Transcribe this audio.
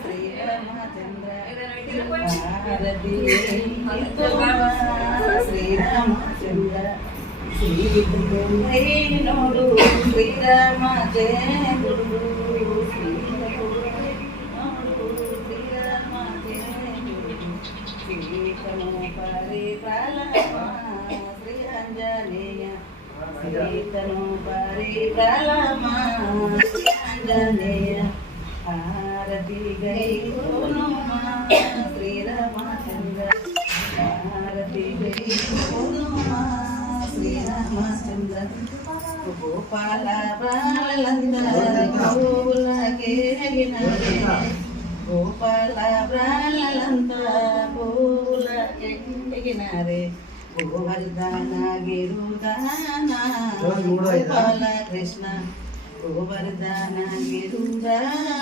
శ్రీరామచంద్ర భారతి శ్రీరామచంద్ర శ్రీరామచంద్రుడు శ్రీరామచంద్రుడు సీతను పరిపాలమా శ్రీ అంజనేయ సీతను పరిపాలమా శ్రీ అంజనేయ హారతి గై హనుమా శ్రీరామచంద్ర హారతి గై హనుమా శ్రీరామచంద్ర గోపాల బాలందరూలకేగినరే గోపాల బ్రాలంతా పూలకెగినరే గోవర్ధన గిరుదాన గోపాల కృష్ణ గోవర్ధన గిరుదాన